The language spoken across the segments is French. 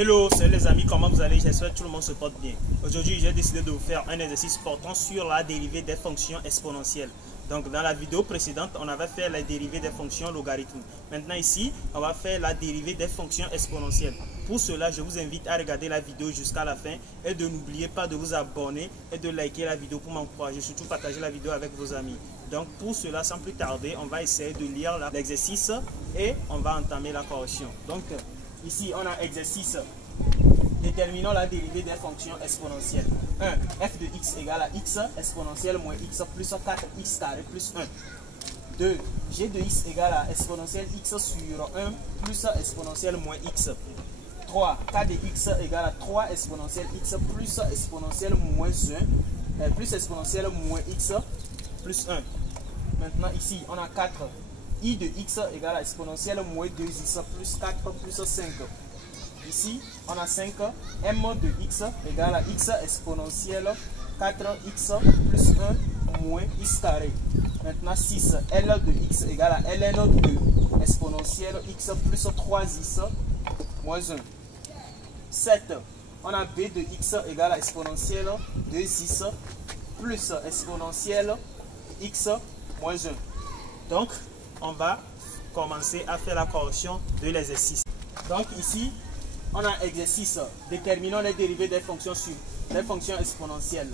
Hello, salut les amis, comment vous allez? J'espère que tout le monde se porte bien. Aujourd'hui, j'ai décidé de vous faire un exercice portant sur la dérivée des fonctions exponentielles. Donc, dans la vidéo précédente, on avait fait la dérivée des fonctions logarithmes. Maintenant, ici, on va faire la dérivée des fonctions exponentielles. Pour cela, je vous invite à regarder la vidéo jusqu'à la fin et de n'oubliez pas de vous abonner et de liker la vidéo pour m'encourager. Surtout, partager la vidéo avec vos amis. Donc, pour cela, sans plus tarder, on va essayer de lire l'exercice et on va entamer la correction. Donc, ici, on a exercice. Déterminons la dérivée des fonctions exponentielles. 1. f de x égale à x exponentielle moins x plus 4x carré plus 1. 2. g de x égale à exponentielle x sur 1 plus exponentielle moins x. 3. k de x égale à 3 exponentielle x plus exponentielle moins 1 plus exponentielle moins x plus 1. Maintenant ici, on a 4. I de x égale à exponentielle moins 2x plus 4 plus 5. Ici, on a 5. M de x égale à x exponentielle 4x plus 1 moins x carré. Maintenant 6. L de x égale à ln de exponentielle x plus 3x moins 1. 7. On a b de x égale à exponentielle 2x plus exponentielle x moins 1. Donc, on va commencer à faire la correction de l'exercice. Donc ici, on a exercice. Déterminons les dérivées des fonctions sur les fonctions exponentielles.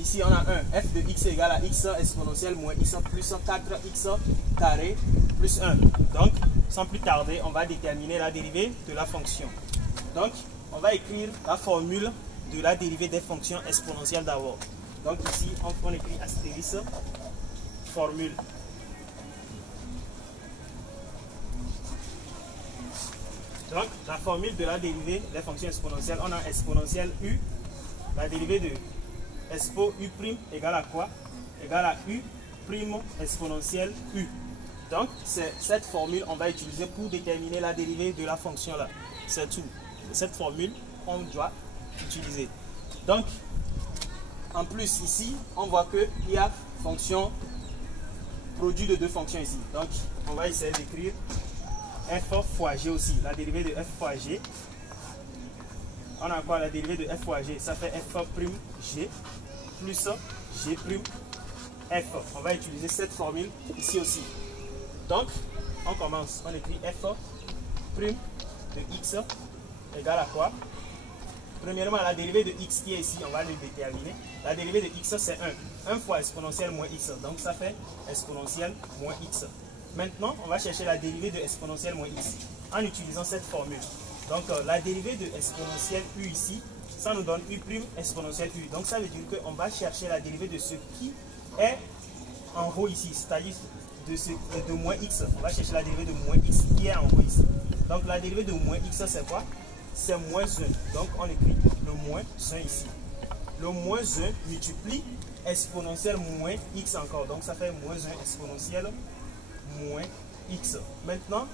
Ici, on a 1. f de x égale à x exponentielle moins x plus 4x carré plus 1. Donc, sans plus tarder, on va déterminer la dérivée de la fonction. Donc, on va écrire la formule de la dérivée des fonctions exponentielles d'abord. Donc ici, on écrit astérisque, formule. Donc, la formule de la dérivée des fonctions exponentielles, on a exponentielle u, la dérivée de expo u' égale à quoi? Égale à u' exponentielle u. Donc, c'est cette formule on va utiliser pour déterminer la dérivée de la fonction là. C'est tout. Cette formule, on doit utiliser. Donc, en plus ici, on voit qu'il y a fonction produit de deux fonctions ici. Donc, on va essayer d'écrire f fois g aussi, la dérivée de f fois g. On a quoi? La dérivée de f fois g, ça fait f' g plus g' f. On va utiliser cette formule ici aussi. Donc, on commence. On écrit f' de x égale à quoi? Premièrement, la dérivée de x qui est ici, on va le déterminer. La dérivée de x, c'est 1. 1 fois exponentielle moins x. Donc, ça fait exponentielle moins x. Maintenant, on va chercher la dérivée de exponentielle moins x en utilisant cette formule. Donc, la dérivée de exponentielle u ici, ça nous donne u' exponentielle u. Donc, ça veut dire qu'on va chercher la dérivée de ce qui est en haut ici, c'est-à-dire de moins x. On va chercher la dérivée de moins x qui est en haut ici. Donc, la dérivée de moins x, c'est quoi? C'est moins 1. Donc, on écrit le moins 1 ici. Le moins 1 multiplie exponentielle moins x encore. Donc, ça fait moins 1 exponentielle moins x. Maintenant,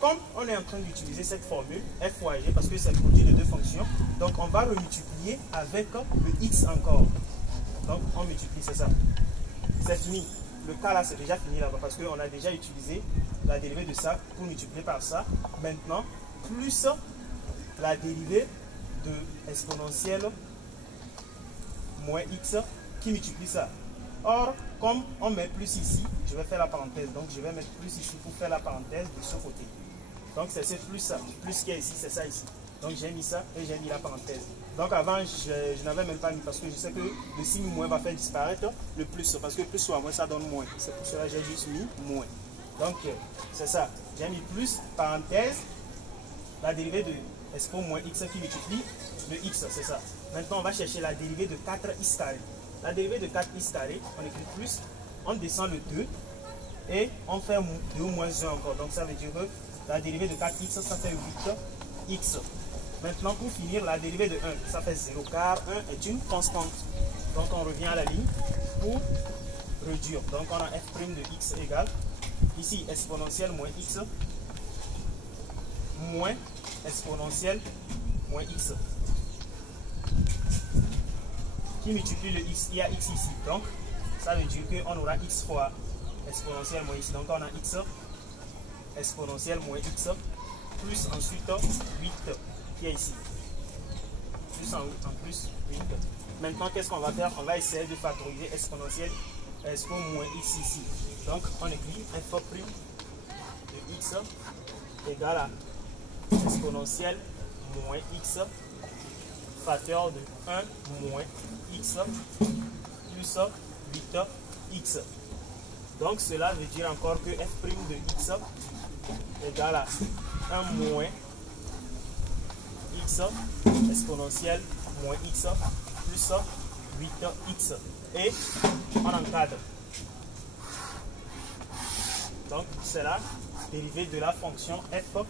comme on est en train d'utiliser cette formule f fois g parce que c'est le produit de deux fonctions, donc on va remultiplier avec le x encore. Donc on multiplie, c'est ça. C'est fini. Le cas là c'est déjà fini là-bas parce qu'on a déjà utilisé la dérivée de ça pour multiplier par ça. Maintenant, plus la dérivée de exponentielle moins x qui multiplie ça. Or, comme on met plus ici, je vais faire la parenthèse. Donc, je vais mettre plus ici pour faire la parenthèse de ce côté. Donc, c'est ce plus ça. Plus qui est ici, c'est ça ici. Donc, j'ai mis ça et j'ai mis la parenthèse. Donc, avant, je n'avais même pas mis parce que je sais que le signe moins va faire disparaître le plus. Parce que plus soit moins, ça donne moins. C'est pour cela que j'ai juste mis moins. Donc, c'est ça. J'ai mis plus, parenthèse, la dérivée de expo moins x qui multiplie le x, c'est ça. Maintenant, on va chercher la dérivée de 4x carré. La dérivée de 4x carré, on écrit plus, on descend le 2 et on fait 2 moins 1 encore. Donc ça veut dire que la dérivée de 4x, ça fait 8x. Maintenant, pour finir, la dérivée de 1, ça fait 0 car 1 est une constante. Donc on revient à la ligne pour réduire. Donc on a f' de x égale, ici exponentielle moins x, moins exponentielle moins x. Qui multiplie le x, il y a x ici. Donc, ça veut dire qu'on aura x fois exponentielle moins x. Donc, on a x exponentielle moins x plus ensuite 8 qui est ici. Plus en plus 8. Maintenant, qu'est-ce qu'on va faire? On va essayer de factoriser exponentielle expo moins x ici. Donc, on écrit f' de x égale à exponentielle moins x facteur de 1 moins x plus 8x. Donc, cela veut dire encore que f' de x égale à 1 moins x exponentielle moins x plus 8x. Et on encadre. Donc, c'est la dérivée de la fonction f